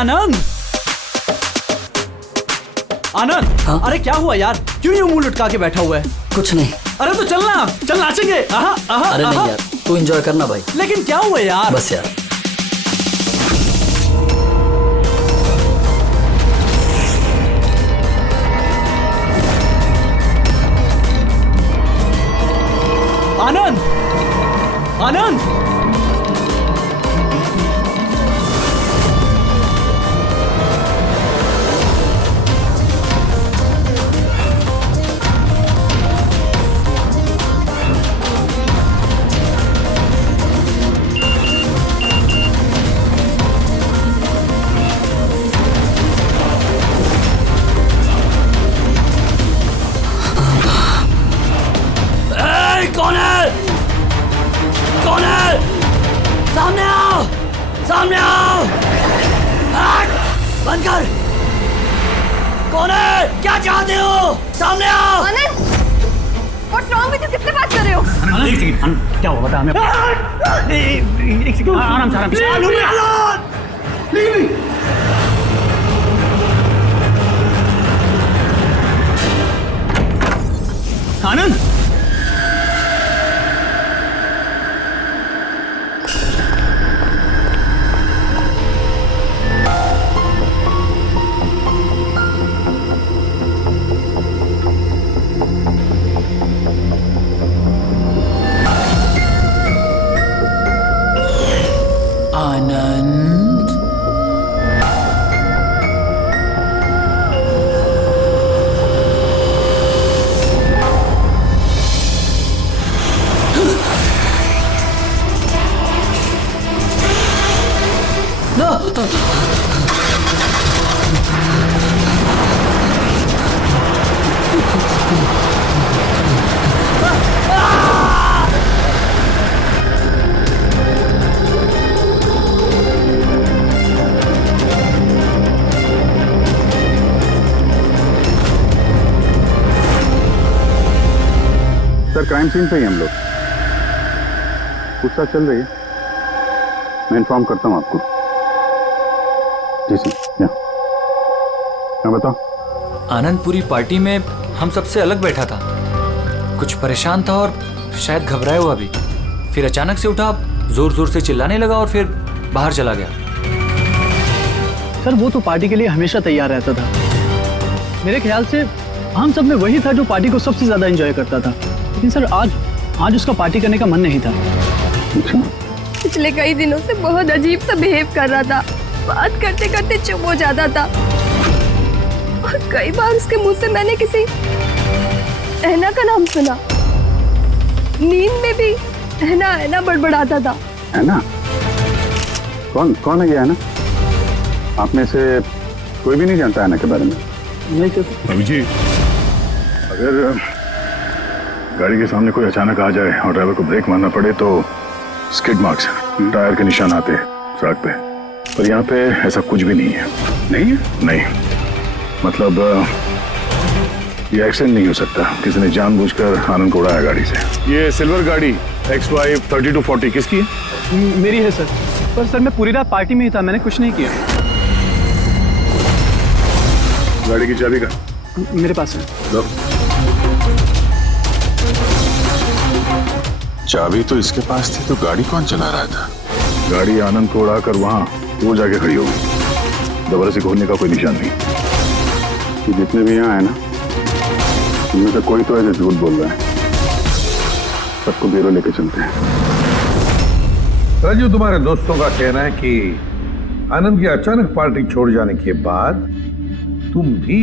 आनंद। आनंद, हाँ? अरे क्या हुआ यार, क्यों यूं मुंह लटका के बैठा हुआ है? कुछ नहीं। अरे तो चलना, चल नाचेंगे। अरे नहीं यार, तू एंजॉय करना भाई। लेकिन क्या हुआ यार? बस यार। आनंद, आनंद, कौन है? कौन है? सामने आओ, सामने आओ। बंद कर। कौन है? क्या चाहते हो? सामने आओ। आनंद, What's wrong with you? किससे बात कर रहे हो? एक सेकंड, क्या हुआ बता हमें। एक सेकंड, आराम से आराम से। आनंद, आनंद, सर क्राइम सीन पे ही हम लोग, पूछताछ चल रही है, मैं इन्फॉर्म करता हूँ आपको। जी सर। क्या बताओ? आनंद पूरी पार्टी में हम सबसे अलग बैठा था, कुछ परेशान था और शायद घबराया हुआ भी। फिर अचानक से उठा, जोर जोर से चिल्लाने लगा और फिर बाहर चला गया। सर वो तो पार्टी के लिए हमेशा तैयार रहता था। मेरे ख्याल से हम सब में वही था जो पार्टी को सबसे ज्यादा एंजॉय करता था। लेकिन सर आज उसका पार्टी करने का मन नहीं था। पिछले कई दिनों से बहुत अजीब सा बिहेव कर रहा था, बात करते करते चुप हो जाता था और कई बार उसके मुंह से मैंने किसी ऐना का नाम सुना। नींद में भी ऐना ऐना बड़बड़ाता था। ऐना? कौन है ये ऐना? आप में से कोई भी नहीं जानता ऐना के बारे में? नहीं सर। अभी जी, अगर गाड़ी के सामने कोई अचानक आ जाए और ड्राइवर को ब्रेक मारना पड़े तो स्किड मार्क्स, टायर के निशान आते हैं सड़क पे, पर यहाँ पे ऐसा कुछ भी नहीं है। नहीं है? नहीं, मतलब ये एक्सीडेंट नहीं हो सकता। किसी ने जानबूझकर आनंद को उड़ाया गाड़ी से। ये सिल्वर गाड़ी XY 3240 किसकी है? मेरी है सर। पर सर मैं पूरी रात पार्टी में ही था, मैंने कुछ नहीं किया। गाड़ी की चाबी का? मेरे पास है। लो। चाबी तो इसके पास थी, तो गाड़ी कौन चला रहा था? गाड़ी आनंद को उड़ाकर वहां वो जाके खड़ी होगी। दोबारा से खोलने का कोई निशान नहीं। तो जितने भी यहाँ है ना, उनमें से कोई तो ऐसे झूठ बोल रहा है। सबको ब्यूरो लेके चलते हैं। राजू, तुम्हारे दोस्तों का कहना है कि आनंद की अचानक पार्टी छोड़ जाने के बाद तुम भी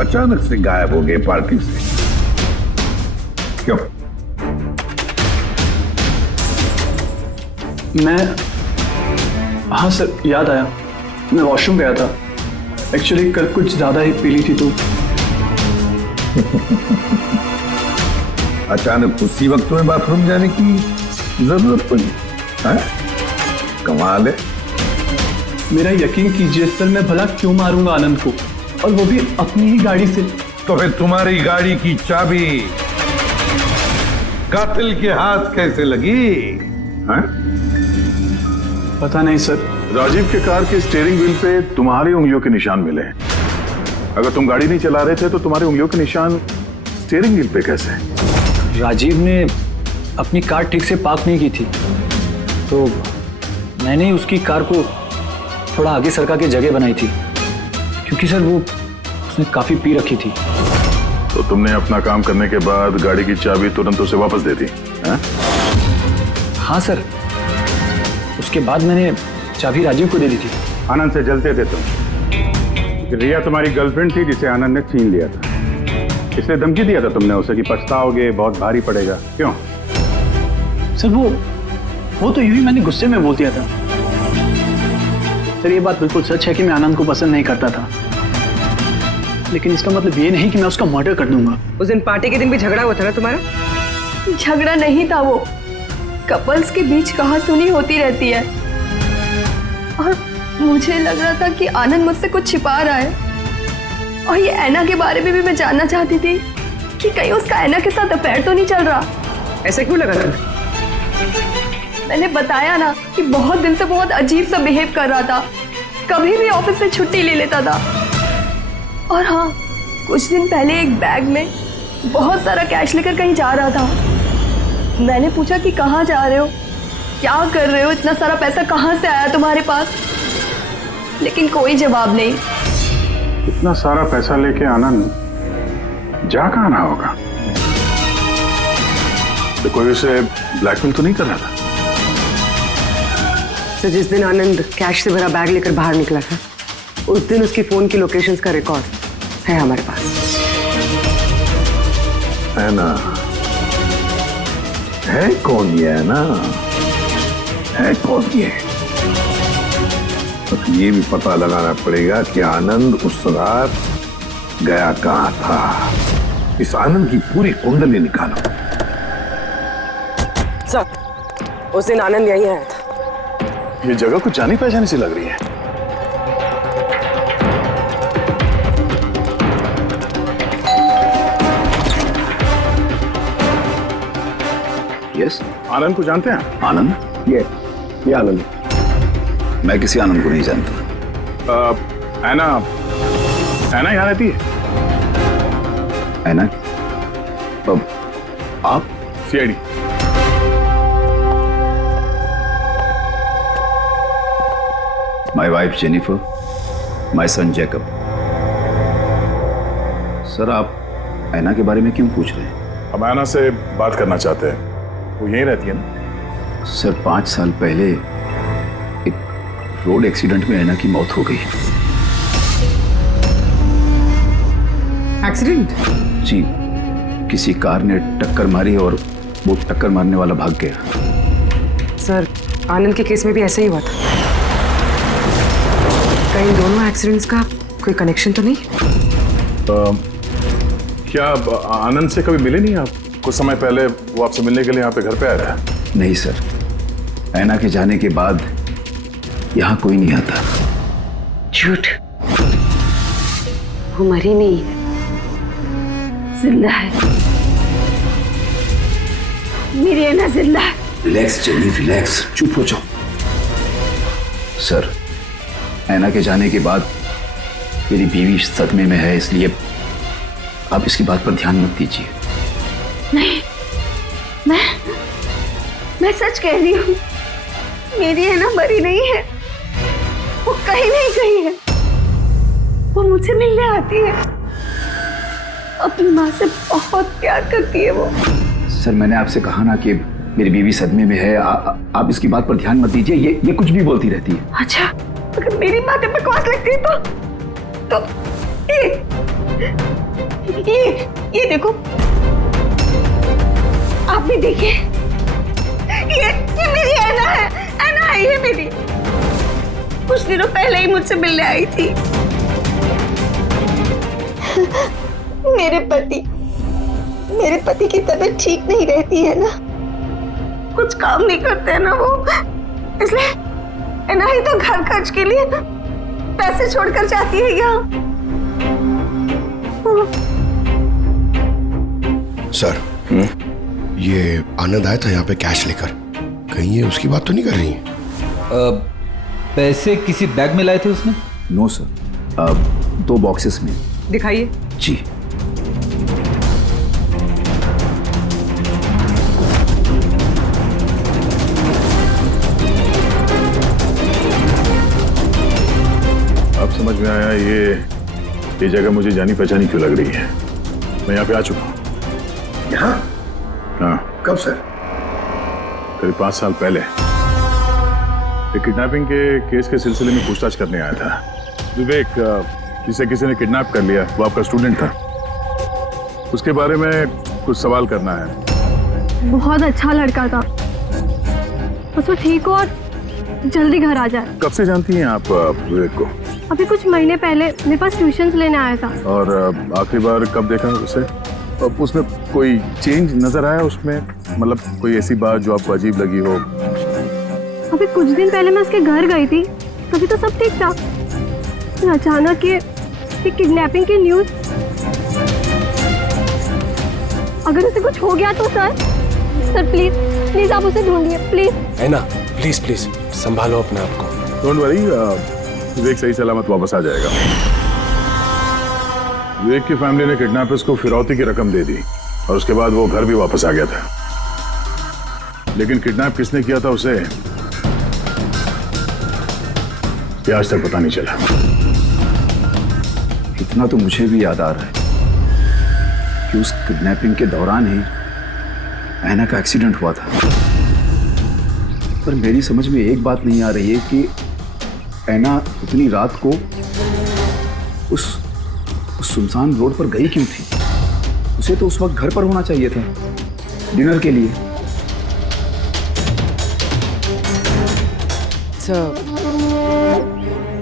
अचानक से गायब हो गए पार्टी से। क्यों? हाँ सर, याद आया, मैं वॉशरूम गया था। एक्चुअली कल कुछ ज्यादा ही पी ली थी तो। अचानक उसी वक्त तुम्हें बाथरूम जाने की जरूरत पड़ी? कमाल है। मेरा यकीन कीजिए सर, मैं भला क्यों मारूंगा आनंद को, और वो भी अपनी ही गाड़ी से। तो फिर तुम्हारी गाड़ी की चाबी कातिल के हाथ कैसे लगी? पता नहीं सर, राजीव के कार के स्टीयरिंग व्हील पे तुम्हारी उंगलियों के निशान मिले हैं। अगर तुम गाड़ी नहीं चला रहे थे तो तुम्हारी उंगलियों के निशान स्टीयरिंग व्हील पे कैसे? राजीव ने अपनी कार ठीक से पार्क नहीं की थी, तो मैंने ही उसकी कार को थोड़ा आगे सरका के जगह बनाई थी, क्योंकि सर वो उसने काफी पी रखी थी। तो तुमने अपना काम करने के बाद गाड़ी की चाबी तुरंत उसे वापस दे दी? हाँ सर, उसके बाद मैंने चाबी राजीव को दे दी थी। आनंद से जलते थे तुम। रिया तुम्हारी गर्लफ्रेंड थी जिसे आनंद ने छीन लिया था, इसलिए धमकी दिया था तुमने उसे कि पछताओगे, बहुत भारी पड़ेगा। क्यों? सर वो तो यूं ही मैंने गुस्से में बोल दिया था। सर ये बात बिल्कुल सच है कि मैं आनंद को पसंद नहीं करता था, लेकिन इसका मतलब ये नहीं कि मैं उसका मर्डर कर दूंगा। उस दिन पार्टी के दिन भी झगड़ा हुआ था ना तुम्हारा? झगड़ा नहीं था वो, कपल्स के बीच कहासुनी होती रहती है, और मुझे लग रहा था कि आनंद मुझसे कुछ छिपा रहा है। और ये ऐना के बारे में भी मैं जानना चाहती थी कि कहीं उसका ऐना के साथ अफेयर तो नहीं चल रहा। ऐसा क्यों लगा था? मैंने बताया ना कि बहुत दिन से बहुत अजीब सा बिहेव कर रहा था, कभी भी ऑफिस से छुट्टी ले लेता था। और हाँ, कुछ दिन पहले एक बैग में बहुत सारा कैश लेकर कहीं जा रहा था। मैंने पूछा कि कहाँ जा रहे हो, क्या कर रहे हो, इतना सारा पैसा कहाँ से आया तुम्हारे पास? लेकिन कोई जवाब नहीं। इतना सारा पैसा लेके आनंद जा कहाँ रहा होगा? तो कोई उसे ब्लैकमेल तो नहीं कर रहा था? तो जिस दिन आनंद कैश से भरा बैग लेकर बाहर निकला था, उस दिन उसकी फोन की लोकेशंस का रिकॉर्ड है हमारे पास। ऐना है कौन ये? ऐना है कौन ये? तो ये भी पता लगाना पड़ेगा कि आनंद उस रात गया कहां था। इस आनंद की पूरी कुंडली निकालो। सर, उस दिन आनंद यहीं आया था। ये जगह कुछ जानी पहचानी सी लग रही है। यस, आनंद को जानते हैं? आनंद? ये आनंद। मैं किसी आनंद को नहीं जानता। ऐना यहाँ रहती है? ऐना? अब आप? CID. My wife Jennifer, my son Jacob. Sir, आप ऐना के बारे में क्यों पूछ रहे हैं? हम ऐना से बात करना चाहते हैं। वो यहीं रहती है ना? सर, 5 साल पहले एक रोड एक्सीडेंट में ऐना की मौत हो गई। एक्सीडेंट? जी, किसी कार ने टक्कर मारी और वो टक्कर मारने वाला भाग गया। सर, आनंद के केस में भी ऐसा ही हुआ था। कहीं दोनों एक्सीडेंट्स का कोई कनेक्शन तो नहीं? क्या आनंद से कभी मिले नहीं आप? कुछ समय पहले वो आपसे मिलने के लिए यहाँ पे घर पे आया था? नहीं सर, ऐना के जाने के बाद यहाँ कोई नहीं आता। झूठ, वो मरी नहीं है, जिंदा है। मेरी ऐना जिंदा है। रिलैक्स जेनी, रिलैक्स, चुप हो जाओ। सर, ऐना के जाने के बाद मेरी बीवी सदमे में है, इसलिए आप इसकी बात पर ध्यान मत दीजिए। नहीं, मैं सच कह रही हूँ, मेरी ऐना मरी नहीं है, वो कहीं नहीं गई है। वो मुझसे मिलने आती है, अपनी माँ से बहुत प्यार करती है वो। सर, मैंने आपसे कहा ना कि मेरी बीवी सदमे में है, आप इसकी बात पर ध्यान मत दीजिए। ये कुछ भी बोलती रहती है। अच्छा, अगर मेरी बातें बकवास लगती है तो ये देखो, आप भी देखिए, ये मेरी ऐना है, ऐना है ये मेरी। कुछ दिनों पहले ही मुझसे मिलने आई थी। मेरे पति की तबीयत ठीक नहीं रहती है ना, कुछ काम नहीं करते हैं ना वो, इसलिए ऐना ही तो घर खर्च के लिए पैसे छोड़कर जाती है यहाँ। सर, ये आनंद आया था यहाँ पे कैश लेकर, कहीं ये उसकी बात तो नहीं कर रही है? पैसे किसी बैग में लाए थे उसने? नो सर, 2 बॉक्सेस में। दिखाइए। जी। अब समझ में आया ये जगह मुझे जानी पहचानी क्यों लग रही है। मैं यहाँ पे आ चुका हूँ। यहाँ? हाँ। कब सर? करीब 5 साल पहले एक किडनैपिंग के केस के सिलसिले में पूछताछ करने आया था। विवेक, जिसे किसी ने किडनैप कर लिया, वो आपका स्टूडेंट था। उसके बारे में कुछ सवाल करना है। बहुत अच्छा लड़का था, बस वो ठीक हो और जल्दी घर आ जाए। कब से जानती हैं आप विवेक को? अभी कुछ महीने पहले मेरे पास ट्यूशन्स लेने आया था। और आखिरी बार कब देखा उसे? उसमें कोई चेंज नजर आया उसमें? मतलब कोई ऐसी बात जो आपको अजीब लगी हो? अभी कुछ दिन पहले मैं उसके घर गई थी, तभी तो सब ठीक था। फिर अचानक ये किडनैपिंग की न्यूज। अगर उसे कुछ हो गया तो सर प्लीज प्लीज आप उसे ढूंढिए प्लीज। है ना, प्लीज प्लीज संभालो अपने आप को। डोंट वरी, विवेक सही सलामत वापस आ जाएगा। विवेक की फैमिली ने किडनैपर्स को फिरौती की रकम दे दी और उसके बाद वो घर भी वापस आ गया था। लेकिन किडनैप किसने किया था उसे ये आज तक पता नहीं चला। इतना तो मुझे भी याद आ रहा है कि उस किडनैपिंग के दौरान ही ऐना का एक्सीडेंट हुआ था। पर मेरी समझ में एक बात नहीं आ रही है कि ऐना उतनी रात को उस सुनसान रोड पर गई क्यों थी? उसे तो उस वक्त घर पर होना चाहिए था डिनर के लिए।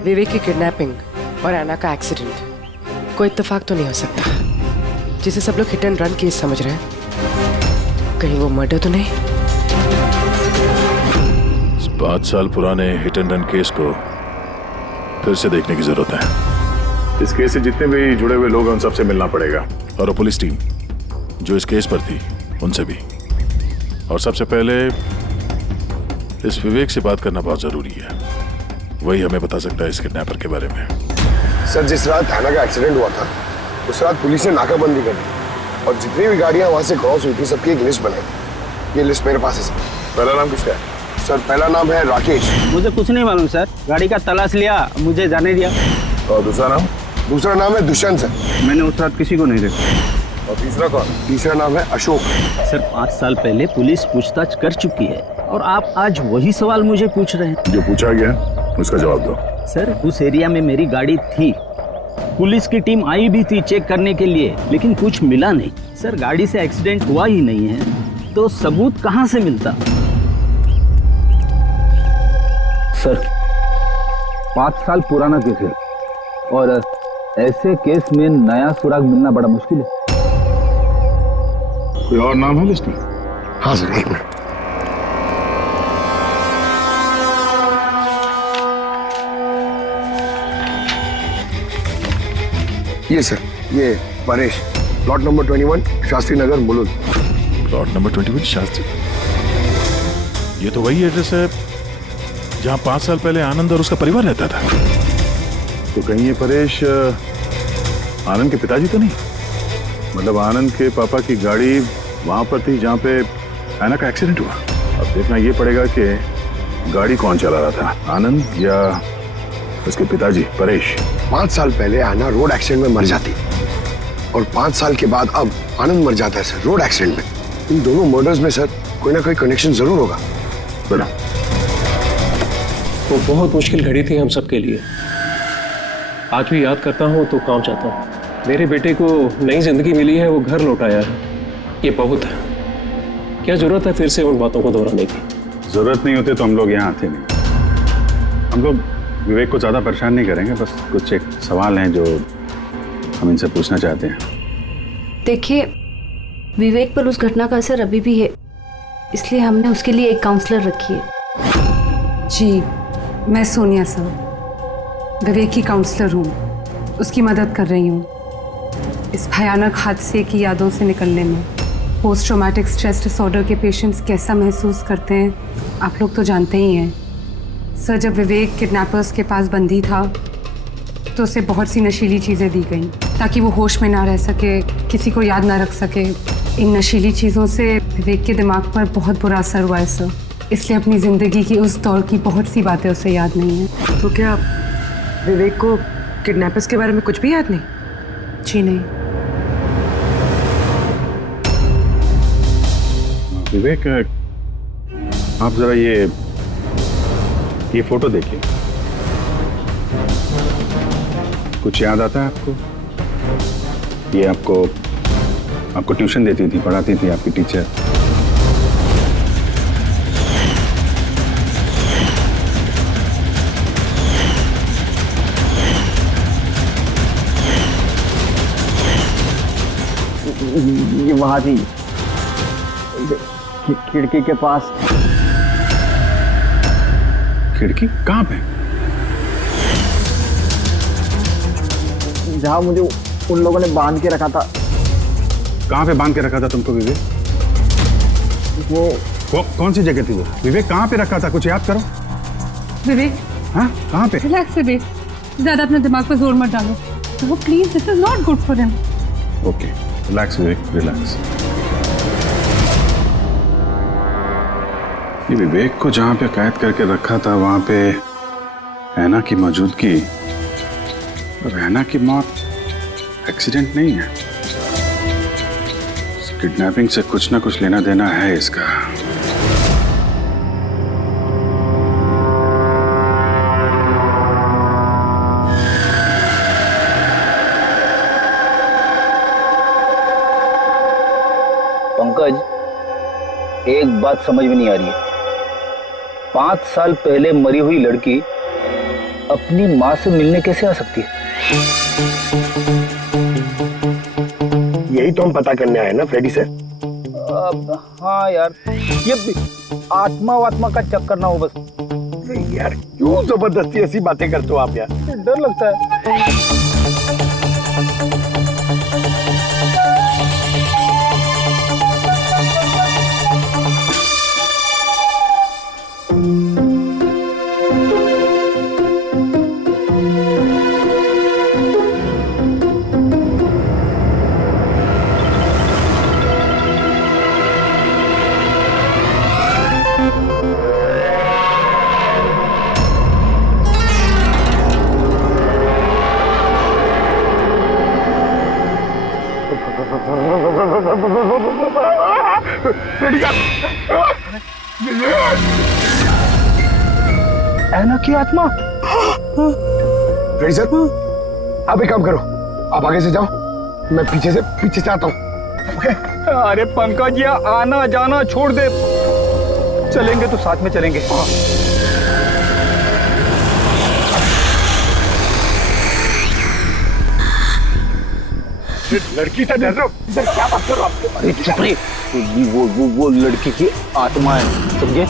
विवेक की किडनैपिंग और ऐना का एक्सीडेंट कोई इत्तेफाक तो नहीं हो सकता, जिसे सब लोग हिट एंड रन केस समझ रहे हैं। कहीं वो मर्डर तो नहीं? इस 5 साल पुराने हिट एंड रन केस को फिर से देखने की जरूरत है। इस केस से जितने भी जुड़े हुए लोग हैं उन सबसे मिलना पड़ेगा, और पुलिस टीम जो इस केस पर थी उनसे भी। और सबसे पहले इस विवेक से बात करना बहुत जरूरी है। वही हमें बता सकता है इस किडनैपर के बारे में। सर, जिस रात ऐना का एक्सीडेंट हुआ था उस रात पुलिस ने नाकाबंदी कर दी और जितनी भी गाड़ियां वहां से क्रॉस हुई थी सबकी एक लिस्ट बनाई। ये लिस्ट मेरे पास है सर। पहला नाम किसका है? सर, पहला नाम है राकेश। मुझे कुछ नहीं मालूम सर, गाड़ी का तलाश लिया, मुझे जाने दिया। और दूसरा नाम? दूसरा नाम है दुष्यंत सर। मैंने उस रात किसी को नहीं देखा। और तीसरा कौन? तीसरा नाम है अशोक। सर 5 साल पहले पुलिस पूछताछ कर चुकी है और आप आज वही सवाल मुझे पूछ रहे हैं। जो पूछा गया उसका जवाब दो। सर उस एरिया में मेरी गाड़ी थी, पुलिस की टीम आई भी थी चेक करने के लिए, लेकिन कुछ मिला नहीं। सर गाड़ी से एक्सीडेंट हुआ ही नहीं है तो सबूत कहां से मिलता? सर 5 साल पुराना केस है और ऐसे केस में नया सुराग मिलना बड़ा मुश्किल है। कोई और नाम है लिस्ट में? हाँ सर, एक मिनट। ये सर, ये Paresh, plot number 21 Shastri Nagar Mulund. Plot number 21 Shastri. ये तो वही एड्रेस है जहां 5 साल पहले आनंद और उसका परिवार रहता था। तो कहीं ये परेश आनंद के पिताजी तो नहीं? मतलब आनंद के पापा की गाड़ी वहां पर थी जहां पे ऐना का एक्सीडेंट हुआ। अब देखना ये पड़ेगा कि गाड़ी कौन चला रहा था, आनंद या उसके पिताजी परेश। 5 साल पहले ऐना रोड एक्सीडेंट में मर जाती और 5 साल के बाद अब आनंद मर जाता है सर रोड एक्सीडेंट में। इन दोनों मर्डर्स में सर कोई ना कोई कनेक्शन जरूर होगा। बना वो बहुत मुश्किल घड़ी थी हम सबके लिए। आज भी याद करता हूँ तो काम चाहता हूँ। मेरे बेटे को नई जिंदगी मिली है, वो घर लौटाया है, ये बहुत है। क्या जरूरत है फिर से उन बातों को दोहराने की? जरूरत नहीं होती तो हम लोग यहाँ आते नहीं। हम लोग विवेक को ज्यादा परेशान नहीं करेंगे, बस कुछ एक सवाल हैं जो हम इनसे पूछना चाहते हैं। देखिए, विवेक पर उस घटना का असर अभी भी है, इसलिए हमने उसके लिए एक काउंसलर रखी है। जी, मैं सोनिया सर, विवेक की काउंसलर हूँ, उसकी मदद कर रही हूँ इस भयानक हादसे की यादों से निकलने में। पोस्ट ट्रॉमेटिक स्ट्रेस डिसऑर्डर के पेशेंट्स कैसा महसूस करते हैं आप लोग तो जानते ही हैं। सर, जब विवेक किडनैपर्स के पास बंदी था तो उसे बहुत सी नशीली चीज़ें दी गई ताकि वो होश में ना रह सके, किसी को याद ना रख सके। इन नशीली चीज़ों से विवेक के दिमाग पर बहुत बुरा असर हुआ है सर, इसलिए अपनी ज़िंदगी की उस दौर की बहुत सी बातें उसे याद नहीं है। तो क्या विवेक को किडनैपर्स के बारे में कुछ भी याद नहीं? जी नहीं। विवेक, आप जरा ये फोटो देखिए। कुछ याद आता है आपको? ये आपको ट्यूशन देती थी, पढ़ाती थी आपकी टीचर। ये वहां थी, खिड़की के पास। खिड़की कहाँ पे? जहाँ मुझे उन लोगों ने बांध के रखा था। कहाँ पे बांध के रखा था तुमको विवेक? वो कौन सी जगह थी वो? विवेक कहाँ पे रखा था? कुछ याद करो। विवेक, हाँ कहाँ पे? रिलैक्स विवेक, ज्यादा अपने दिमाग पर जोर मत डालो। वो please, this is not good for him. Okay, relax Vivek, relax. ये विवेक को जहाँ पे कैद करके रखा था वहां पे ऐना की मौजूदगी, और ऐना की मौत एक्सीडेंट नहीं है। किडनैपिंग से कुछ ना कुछ लेना देना है इसका। पंकज, एक बात समझ में नहीं आ रही है। 5 साल पहले मरी हुई लड़की अपनी माँ से मिलने कैसे आ सकती है? यही तो हम पता करने आए ना फ्रेडी सर। हाँ यार, ये आत्मा का चक्कर ना हो बस। यार क्यों जबरदस्ती ऐसी बातें करते हो आप यार? डर लगता है। ऐना की आत्मा। फ्रेडी सर, आप एक काम करो, आप आगे से जाओ, मैं पीछे से आता हूँ। अरे पंकज, ये आना जाना छोड़ दे, चलेंगे तो साथ में चलेंगे। लड़की से डर रहे हो? इधर क्या बात कर रहे हो आप? अरे चुप रही, वो लड़की की आत्मा है, समझे?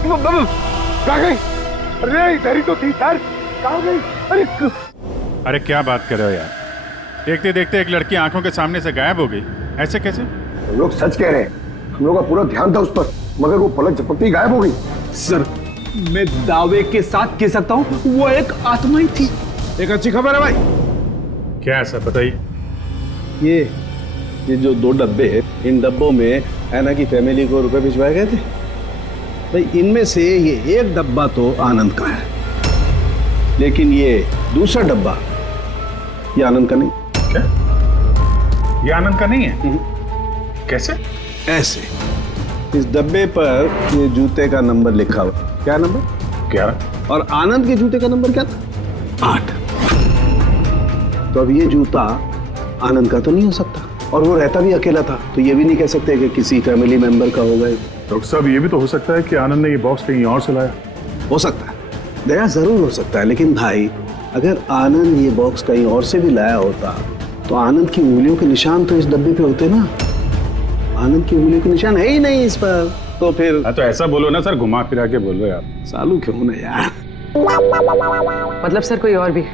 कहाँ गई? अरे इधर ही तो थी सर, कहाँ गई? अरे क्या बात कर रहे हो यार? देखते देखते एक लड़की आंखों के सामने से गायब हो गई, ऐसे कैसे? हम लोग सच कह रहे हैं, हम लोग का पूरा ध्यान था उस पर, मगर वो पलक झपकते ही गायब हो गई। सर, मैं दावे के साथ कह सकता हूँ वो एक आत्मा ही थी। एक अच्छी खबर है भाई। क्या है सर, बताइए। ये जो 2 डब्बे हैं, इन डब्बों में ऐना की फैमिली को रुपए भिजवाए गए थे भाई। इनमें से ये एक डब्बा तो आनंद का है, लेकिन ये दूसरा डब्बा ये आनंद का नहीं। क्या? ये आनंद का नहीं है? कैसे? ऐसे, इस डब्बे पर ये जूते का नंबर लिखा हुआ। क्या नंबर? 11। और आनंद के जूते का नंबर क्या था? 8। तो अब ये जूता आनंद का तो नहीं हो सकता, और वो रहता भी अकेला था, तो ये भी नहीं कह सकते कि किसी फैमिली मेंबर का होगा। डॉक्टर साहब, ये भी तो हो सकता है कि आनंद ने ये बॉक्स कहीं और से लाया। हो सकता है, दया जरूर हो सकता है, लेकिन भाई अगर आनंद ये बॉक्स कहीं और से भी लाया होता तो आनंद की उंगलियों के निशान तो इस डब्बे पे होते ना। आनंद की उंगलियों के निशान है ही नहीं इस पर, तो फिर। तो ऐसा बोलो ना सर, घुमा फिरा के बोलो यार। सालू क्यों ना यार? मतलब सर कोई और भी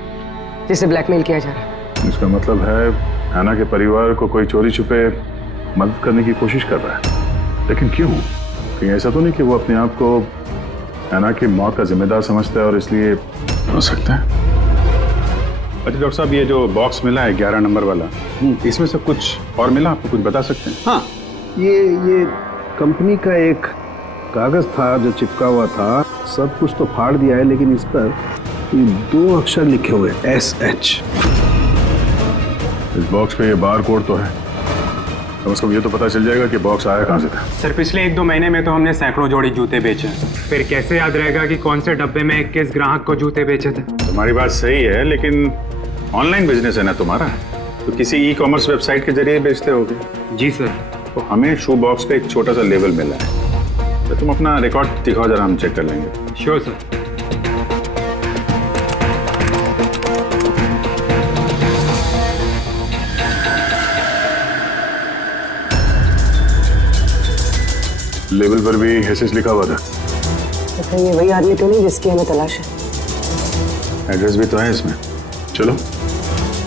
जिसे ब्लैकमेल किया जा रहा है? इसका मतलब है ऐना के परिवार को कोई चोरी छुपे मदद करने की कोशिश कर रहा है। लेकिन क्यों? कहीं ऐसा तो नहीं कि वो अपने आप को ऐना की मौत का जिम्मेदार समझता है और इसलिए? हो सकता है। अच्छा डॉक्टर साहब, ये जो बॉक्स मिला है 11 नंबर वाला, इसमें से कुछ और मिला? आपको कुछ बता सकते हैं? हाँ, ये कंपनी का एक कागज था जो चिपका हुआ था। सब कुछ तो फाड़ दिया है, लेकिन इस पर ये 2 अक्षर लिखे हुए SH। इस बॉक्स पे ये बार कोड तो है, कम से कम ये तो पता चल जाएगा कि बॉक्स आया कहाँ से था। सर पिछले 1-2 महीने में तो हमने सैकड़ों जोड़ी जूते बेचे, फिर कैसे याद रहेगा कि कौन से डब्बे में किस ग्राहक को जूते बेचे थे? तुम्हारी बात सही है, लेकिन ऑनलाइन बिजनेस है ना तुम्हारा, तो किसी ई-कॉमर्स वेबसाइट के जरिए बेचते होगे। जी सर। तो हमें शू बॉक्स का एक छोटा सा लेबल मिला है, तो तुम अपना रिकॉर्ड दिखाओ जरा, हम चेक कर लेंगे। Sure sir. लेबल पर भी SS लिखा हुआ था। तो ये वही आदमी तो नहीं जिसकी हमें तलाश है? एड्रेस भी तो है इसमें। चलो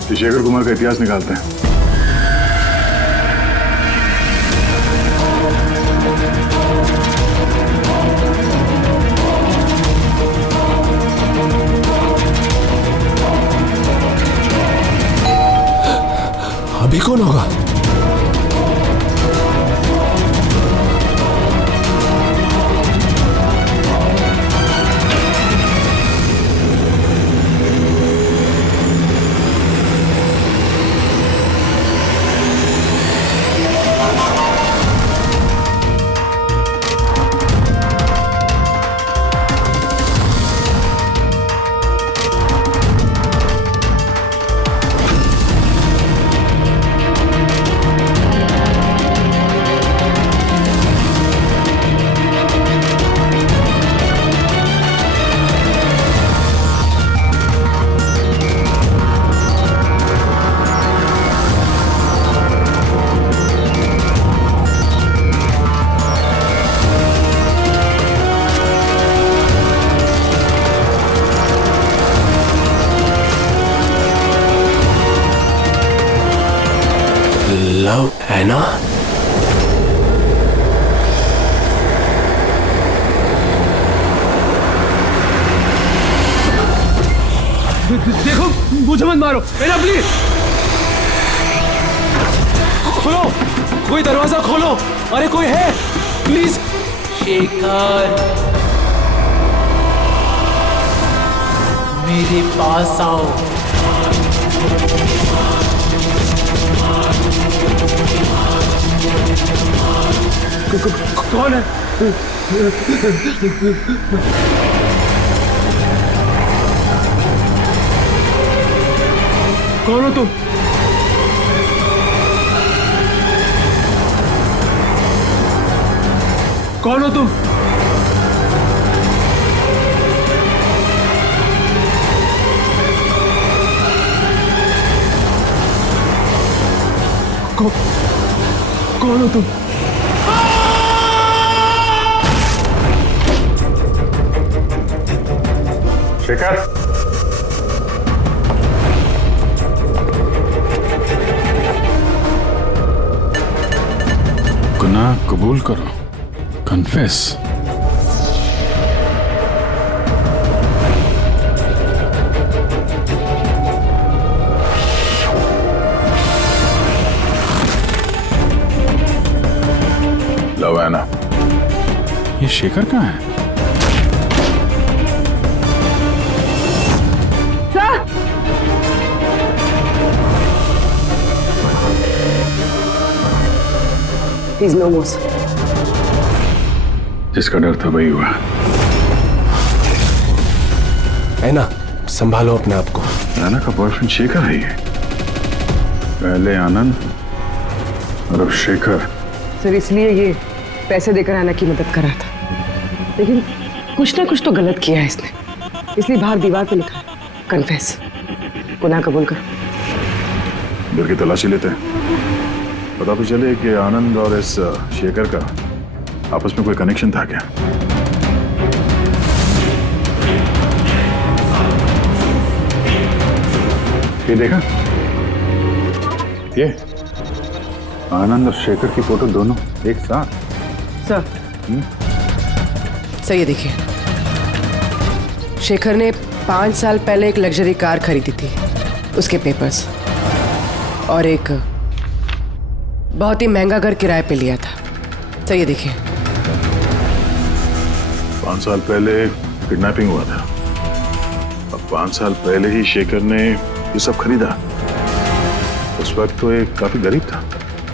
शेखर कुमार का इतिहास निकालते हैं। अभी कौन होगा? लव ऐना? देखो, मुझे मत मारो, ऐना प्लीज। खोलो, कोई दरवाजा खोलो। अरे कोई है, प्लीज। शेखर, मेरे पास आओ। कौन है? कौन हो तुम? कौन हो तुम? कौन हो तुम? शेखर, गुनाह कबूल करो, कन्फेस। लव ऐना। ये शेखर कहाँ है? He's no more. जिसका डर था वही हुआ। ऐना, संभालो अपने आप को। ऐना का बॉयफ्रेंड शेखर है ये। पहले आनंद और अब शेखर। सर इसलिए ये पैसे देकर ऐना की मदद कर रहा था, लेकिन कुछ ना कुछ तो गलत किया है इसने, इसलिए बाहर दीवार पे लिखा है कन्फेस, गुनाह कबूल कर। घर की तलाशी लेते हैं, पता भी चले कि आनंद और इस शेखर का आपस में कोई कनेक्शन था क्या। ये देखा, ये आनंद और शेखर की फोटो दोनों एक साथ। सर सर ये देखिए, शेखर ने 5 साल पहले एक लग्जरी कार खरीदी थी, उसके पेपर्स, और एक बहुत ही महंगा घर किराए पे लिया था। सर ये देखिए, 5 साल पहले किडनैपिंग हुआ था। अब 5 साल पहले ही शेखर ने ये सब खरीदा। उस वक्त तो ये काफी गरीब था,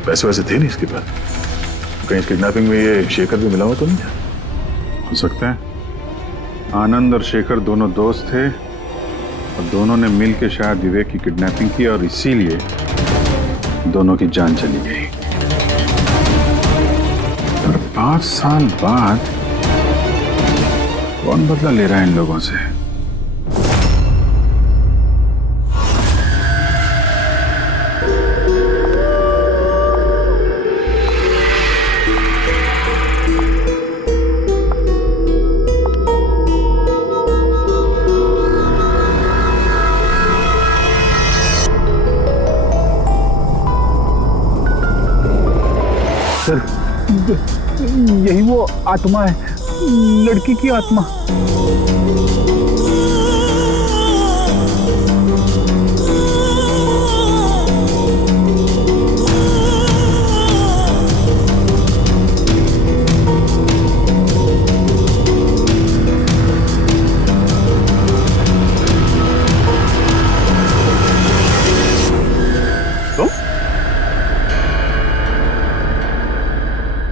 पैसे वैसे थे नहीं इसके पास। कहीं इस किडनैपिंग में ये शेखर भी मिला हुआ तो नहीं था? हो सकता है आनंद और शेखर दोनों दोस्त थे और दोनों ने मिलकर शायद विवेक की किडनैपिंग की और इसीलिए दोनों की जान चली गई। और 5 साल बाद कौन बदला ले रहा है इन लोगों से? सर यही वो आत्मा है, लड़की की आत्मा।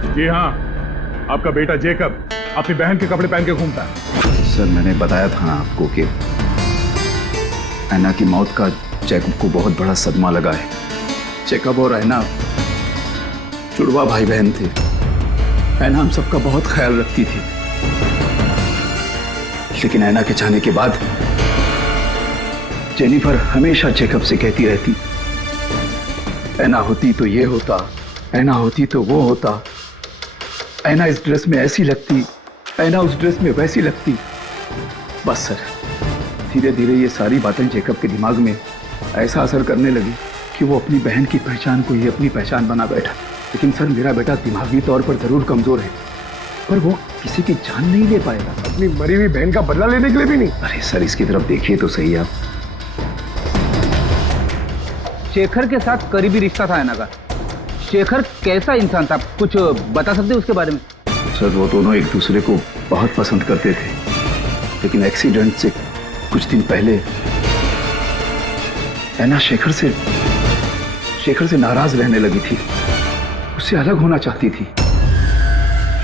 जी हाँ, आपका बेटा जेकब अपनी बहन के कपड़े पहन के घूमता है। सर मैंने बताया था ना आपको कि ऐना की मौत का जैकब को बहुत बड़ा सदमा लगा है। जैकब और ऐना जुड़वा भाई बहन थे। ऐना हम सबका बहुत ख्याल रखती थी, लेकिन ऐना के जाने के बाद जेनिफर हमेशा जैकब से कहती रहती, ऐना होती तो ये होता, ऐना होती तो वो होता, ऐना इस ड्रेस में ऐसी लगती, ऐना उस ड्रेस में वैसी लगती। बस सर, धीरे धीरे ये सारी बातें जैकब के दिमाग में ऐसा असर करने लगी कि वो अपनी बहन की पहचान को ही अपनी पहचान बना बैठा। लेकिन सर मेरा बेटा दिमागी तौर पर जरूर कमजोर है, पर वो किसी की जान नहीं ले पाएगा, अपनी मरी हुई बहन का बदला लेने के लिए भी नहीं। अरे सर इसकी तरफ देखिए तो सही आप। शेखर के साथ करीबी रिश्ता था ऐना का। शेखर कैसा इंसान था, कुछ बता सकते हैं उसके बारे में? सर वो दोनों एक दूसरे को बहुत पसंद करते थे, लेकिन एक्सीडेंट से कुछ दिन पहले ऐना शेखर से नाराज रहने लगी थी, उससे अलग होना चाहती थी।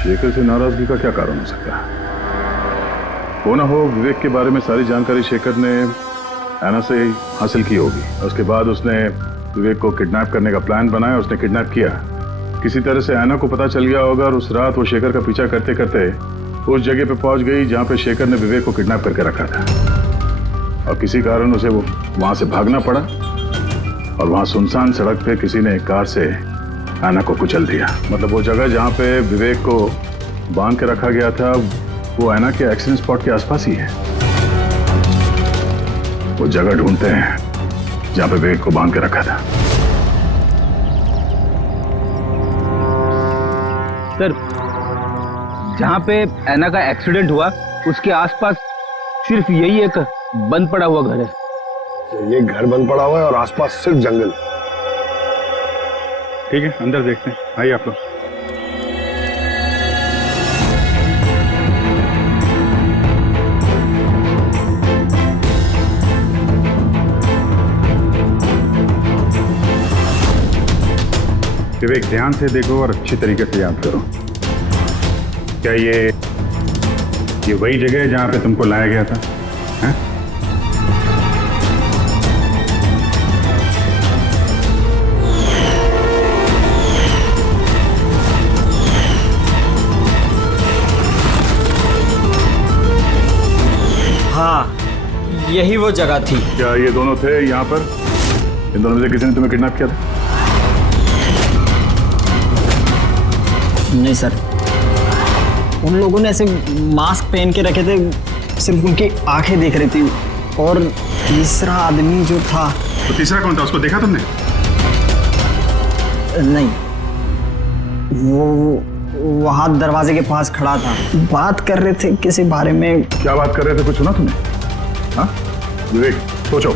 शेखर से नाराजगी का क्या कारण हो सकता है? हो ना हो विवेक के बारे में सारी जानकारी शेखर ने ऐना से हासिल की होगी। उसके बाद उसने विवेक को किडनैप करने का प्लान बनाया, उसने किडनैप किया। किसी तरह से ऐना को पता चल गया होगा और उस रात वो शेखर का पीछा करते करते उस जगह पे पहुंच गई जहां पे शेखर ने विवेक को किडनैप करके रखा था, और किसी कारण उसे वो वहां से भागना पड़ा और वहां सुनसान सड़क पे किसी ने एक कार से ऐना को कुचल दिया। मतलब वो जगह जहां पे विवेक को बांध के रखा गया था वो ऐना के एक्सीडेंट स्पॉट के आसपास ही है। वो जगह ढूंढते हैं जहां पे विवेक को बांध के रखा था। सर जहां पे ऐना का एक्सीडेंट हुआ उसके आसपास सिर्फ यही एक बंद पड़ा हुआ घर है। ये घर बंद पड़ा हुआ है और आसपास सिर्फ जंगल। ठीक है अंदर देखते हैं, आइए आप लोग। विवेक ध्यान से देखो और अच्छी तरीके से याद करो। क्या ये वही जगह है जहां पे तुमको लाया गया था? हैं? हाँ यही वो जगह थी। क्या ये दोनों थे यहाँ पर? इन दोनों में से किसी ने तुम्हें किडनैप किया था? नहीं सर, उन लोगों ने ऐसे मास्क पहन के रखे थे, सिर्फ उनकी आंखें देख रही थी। और तीसरा आदमी जो था, तो तीसरा कौन था, उसको देखा तुमने? नहीं, वो वहाँ दरवाजे के पास खड़ा था, बात कर रहे थे किसी बारे में। क्या बात कर रहे थे, कुछ सुना तुमने? हाँ विवेक, सोचो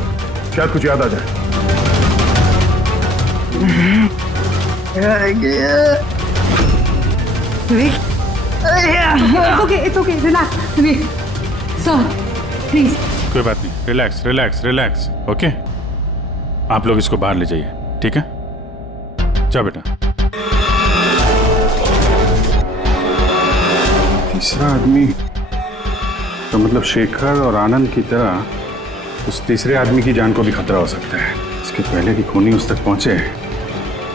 शायद कुछ याद आ जाए। It's okay, relax. Sir, please. कोई बात नहीं, रिलैक्स रिलैक्स रिलैक्स। ओके, आप लोग इसको बाहर ले जाइए, ठीक है? जा बेटा। तीसरा आदमी तो मतलब शेखर और आनंद की तरह उस तीसरे आदमी की जान को भी खतरा हो सकता है। इसके पहले कि खूनी उस तक पहुंचे,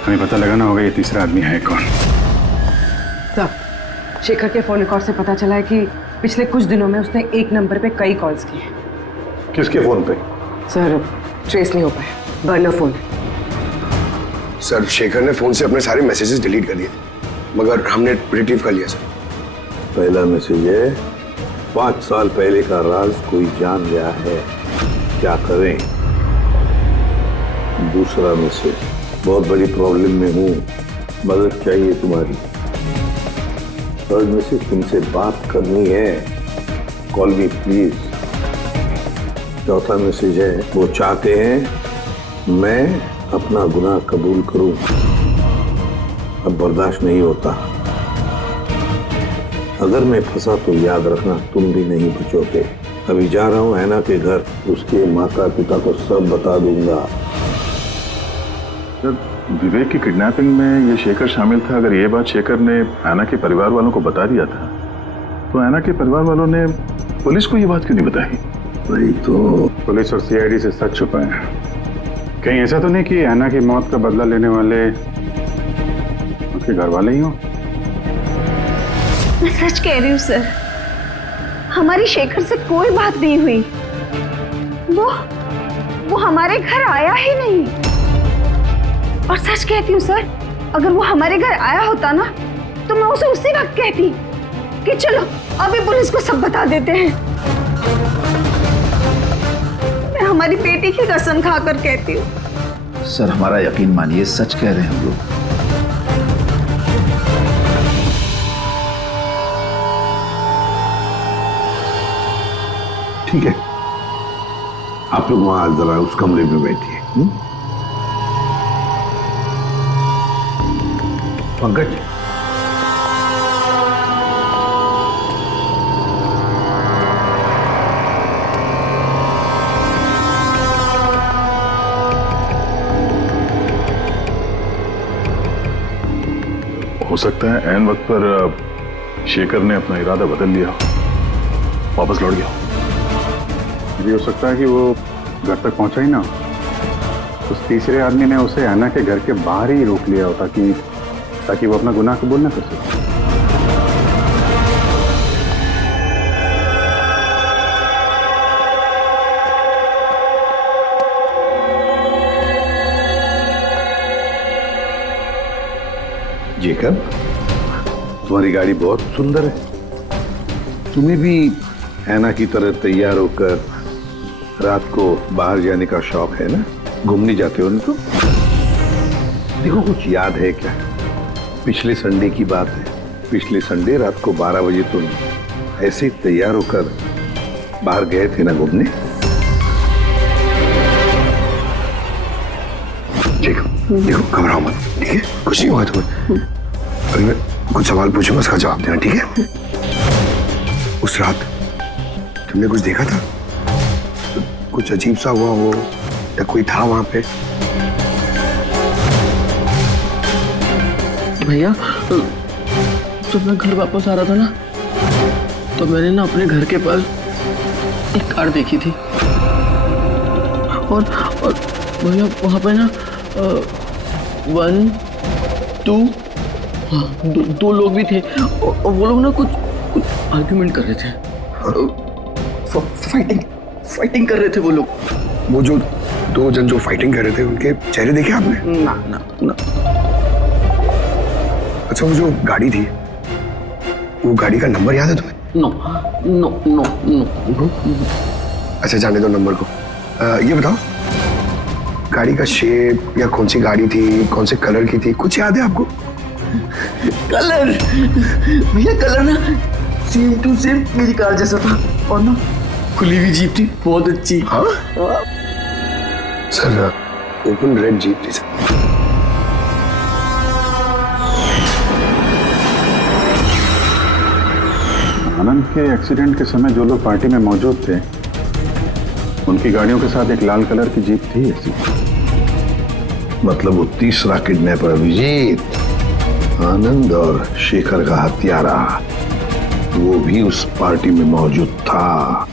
हमें पता लगाना होगा ये तीसरा आदमी है कौन। सर, शेखर के फोन रिकॉर्ड से पता चला है कि पिछले कुछ दिनों में उसने एक नंबर पे कई कॉल्स किए। किसके फोन पे? सर ट्रेस नहीं हो पाया, बर्नर फोन है। सर शेखर ने फोन से अपने सारे मैसेजेस डिलीट कर दिए, मगर हमने रिट्रीव कर लिया सर। पहला मैसेज है, 5 साल पहले का राज कोई जान गया है, क्या करें। दूसरा मैसेज, बहुत बड़ी प्रॉब्लम में हूँ, मदद चाहिए तुम्हारी। थर्ड मैसेज, तुमसे बात करनी है, कॉल मी प्लीज। चौथा मैसेज है, वो चाहते हैं मैं अपना गुनाह कबूल करूं, अब बर्दाश्त नहीं होता। अगर मैं फंसा तो याद रखना तुम भी नहीं बचोगे। अभी जा रहा हूँ ऐना के घर, उसके माता पिता को सब बता दूंगा। विवेक की किडनैपिंग में ये शेखर शामिल था। अगर ये बात शेखर ने ऐना के परिवार वालों को बता दिया था, तो ऐना के परिवार वालों ने पुलिस को ये बात क्यों नहीं बताई? वही तो, पुलिस और सीआईडी से सच छुपाए हैं। कहीं ऐसा तो नहीं कि ऐना की मौत का बदला लेने वाले उसके घर वाले ही हो? मैं सच कह रही हूँ सर, हमारी शेखर से कोई बात नहीं हुई। वो हमारे घर आया ही नहीं। और सच कहती हूँ सर, अगर वो हमारे घर आया होता ना, तो मैं उसे उसी वक्त कहती कि चलो अभी पुलिस को सब बता देते हैं। मैं हमारी बेटी की कसम खाकर कहती हूँ। सर हमारा यकीन मानिए, सच कह रहे हैं हम लोग। ठीक है, आप लोग वहां जरा उस कमरे में बैठिए। पंकज, हो सकता है ऐन वक्त पर शेखर ने अपना इरादा बदल लिया, वापस लौट गया। ये हो सकता है कि वो घर तक पहुंचा ही ना, उस तीसरे आदमी ने उसे ऐना के घर के बाहर ही रोक लिया हो ताकि वो अपना गुनाह कबूल ना कर सके। जेकब, तुम्हारी गाड़ी बहुत सुंदर है। तुम्हें भी ऐना की तरह तैयार होकर रात को बाहर जाने का शौक है ना? घूमने जाते हो ना तुम? देखो, कुछ याद है क्या? पिछले संडे की बात है। पिछले संडे रात को 12 बजे तुम ऐसे ही तैयार होकर बाहर गए थे ना घूमने? देखो घबराओ मत, ठीक है? कुछ नहीं हुआ तुम्हें। अभी मैं कुछ सवाल पूछूंगा, उसका जवाब देना, ठीक है? उस रात तुमने कुछ देखा था? कुछ अजीब सा हुआ हो या कोई था वहां पे? भैया, जब मैं घर वापस आ रहा था ना, तो मैंने ना अपने घर के पास एक कार देखी थी। और भैया वहाँ पे ना 1 2 हाँ दो लोग भी थे। और वो लोग ना कुछ आर्ग्यूमेंट कर रहे थे, फाइटिंग कर रहे थे वो लोग। वो जो 2 जन जो फाइटिंग कर रहे थे, उनके चेहरे देखे आपने? ना। अच्छा, वो जो गाड़ी थी, वो गाड़ी का नंबर याद है तुम्हें? नो। अच्छा, जाने दो नंबर को। ये बताओ, गाड़ी का शेप या कौन सी गाड़ी थी, कौन से कलर की थी, कुछ याद है आपको? कलर भैया, कलर ना सेम टू सेम मेरी कार जैसा था, और ना खुली हुई जीप थी, बहुत अच्छी। हाँ सर, ओपन रेड जीप थी सर। आनंद के एक्सीडेंट के समय जो लोग पार्टी में मौजूद थे, उनकी गाड़ियों के साथ एक लाल कलर की जीप थी ऐसी। मतलब वो तीसरा किडनैपर अभिजीत, आनंद और शेखर का हत्यारा, वो भी उस पार्टी में मौजूद था।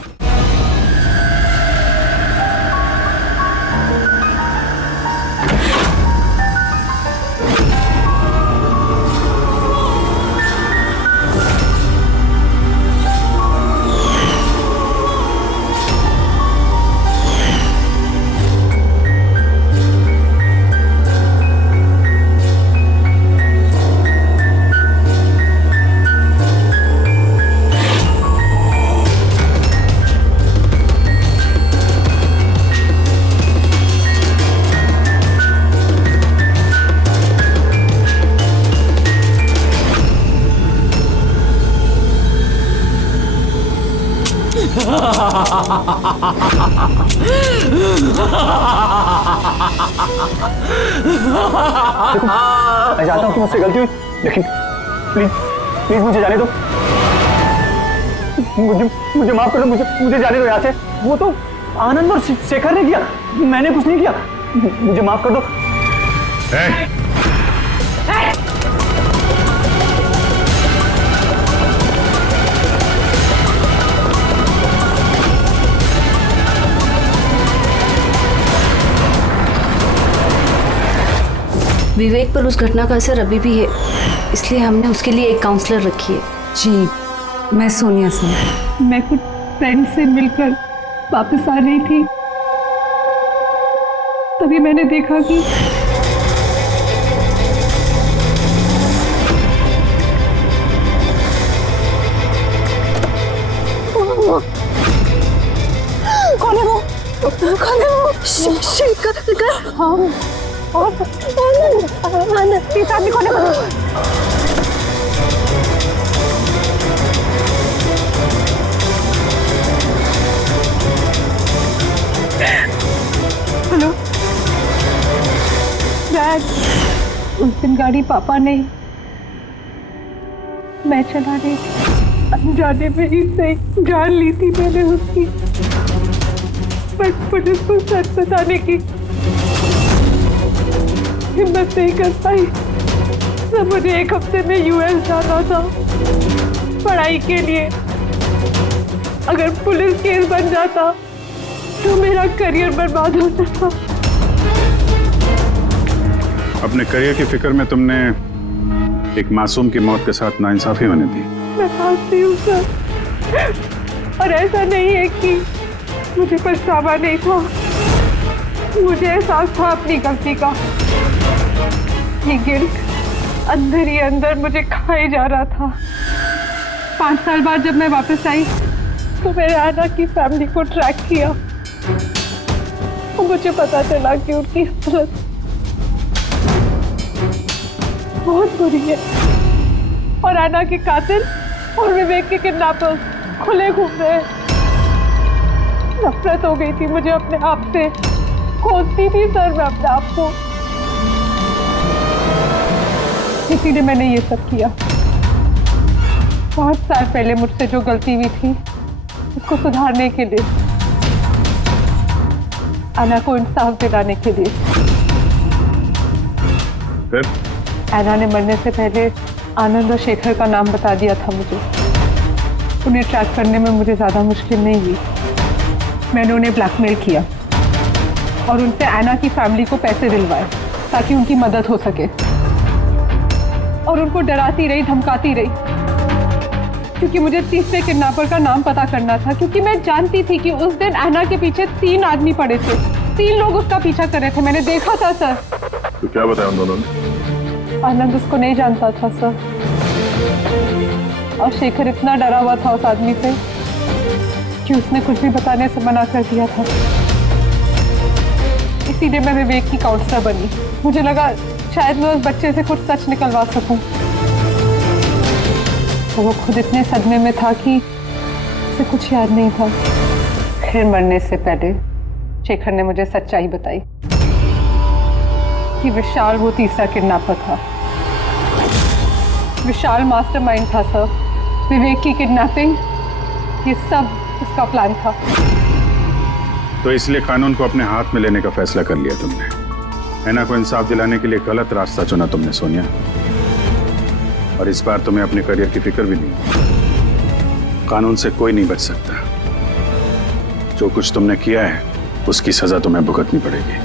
देखो, मैं जानता हूँ कि मुझसे गलती हुई, लेकिन प्लीज प्लीज मुझे जाने दो। मुझे माफ कर दो, मुझे जाने दो यहाँ से। वो तो आनंद और शेखर ने किया, मैंने कुछ नहीं किया। मुझे माफ कर दो। विवेक पर उस घटना का असर अभी भी है, इसलिए हमने उसके लिए एक काउंसलर रखी है। जी, मैं सोनिया सिंह। मैं कुछ फ्रेंड से मिलकर वापस आ रही थी, तभी मैंने देखा कि कौन है वो? कौन है वो? शेखर। हाँ, और आनंद तीसरा आदमी कौन है? हेलो डैड, उस दिन गाड़ी पापा ने, मैं चला रही थी, अनजाने में ही सही जान ली थी मैंने उसकी, पर पुलिस को सच बताने की हिम्मत नहीं कर पाई। सब मुझे एक हफ्ते में यूएस जाना था पढ़ाई के लिए। अगर पुलिस केस बन जाता तो मेरा करियर बर्बाद हो सकता। अपने करियर की फिक्र में तुमने एक मासूम की मौत के साथ नाइंसाफी होने दी। मैं फांसती हूँ सर, और ऐसा नहीं है कि मुझे पछतावा नहीं था, मुझे एहसास था अपनी गलती का। ये गिल्ट अंदर ही अंदर मुझे खाए जा रहा था। 5 साल बाद जब मैं वापस आई तो मैंने आना की फैमिली को ट्रैक किया और मुझे पता चला कि उनकी हालत बहुत बुरी है, और आना के कातिल और विवेक के किडनैपर्स खुले घूम रहे हैं। नफरत हो गई थी मुझे अपने आप से, खोजती थी सर मैं अपने आप को, इसीलिए मैंने ये सब किया। 5 साल पहले मुझसे जो गलती हुई थी उसको सुधारने के लिए, आना को इंसाफ दिलाने के लिए। फिर ऐना ने मरने से पहले आनंद और शेखर का नाम बता दिया था मुझे। उन्हें ट्रैक करने में मुझे ज़्यादा मुश्किल नहीं हुई। मैंने उन्हें ब्लैकमेल किया और उनसे ऐना की फैमिली को पैसे दिलवाए ताकि उनकी मदद हो सके, और उनको डराती रही, धमकाती रही, क्योंकि मुझे तीसरे किडनैपर का नाम पता करना था, क्योंकि मैं जानती थी कि उस दिन ऐना के पीछे 3 आदमी पड़े थे, 3 लोग उसका पीछा कर रहे थे। मैंने देखा था सर। तो क्या बताया उन दोनों ने? आनंद उसको नहीं जानता था सर, और शेखर इतना डरा हुआ था उस आदमी से कि उसने कुछ भी बताने से मना कर दिया था। इसीलिए मैं विवेक की काउंसलर बनी। मुझे लगा शायद मैं उस बच्चे से कुछ सच निकलवा सकूं। तो वो खुद इतने सदमे में था कि उसे कुछ याद नहीं था। फिर मरने से पहले शेखर ने मुझे सच्चाई बताई कि विशाल वो तीसरा किडनैपर था। विशाल मास्टरमाइंड था सर। विवेक की किडनैपिंग, ये सब उसका प्लान था। तो इसलिए कानून को अपने हाथ में लेने का फैसला कर लिया तुमने। ऐना को इंसाफ दिलाने के लिए गलत रास्ता चुना तुमने सोनिया। और इस बार तुम्हें अपने करियर की फिक्र भी नहीं। कानून से कोई नहीं बच सकता। जो कुछ तुमने किया है उसकी सजा तुम्हें भुगतनी पड़ेगी।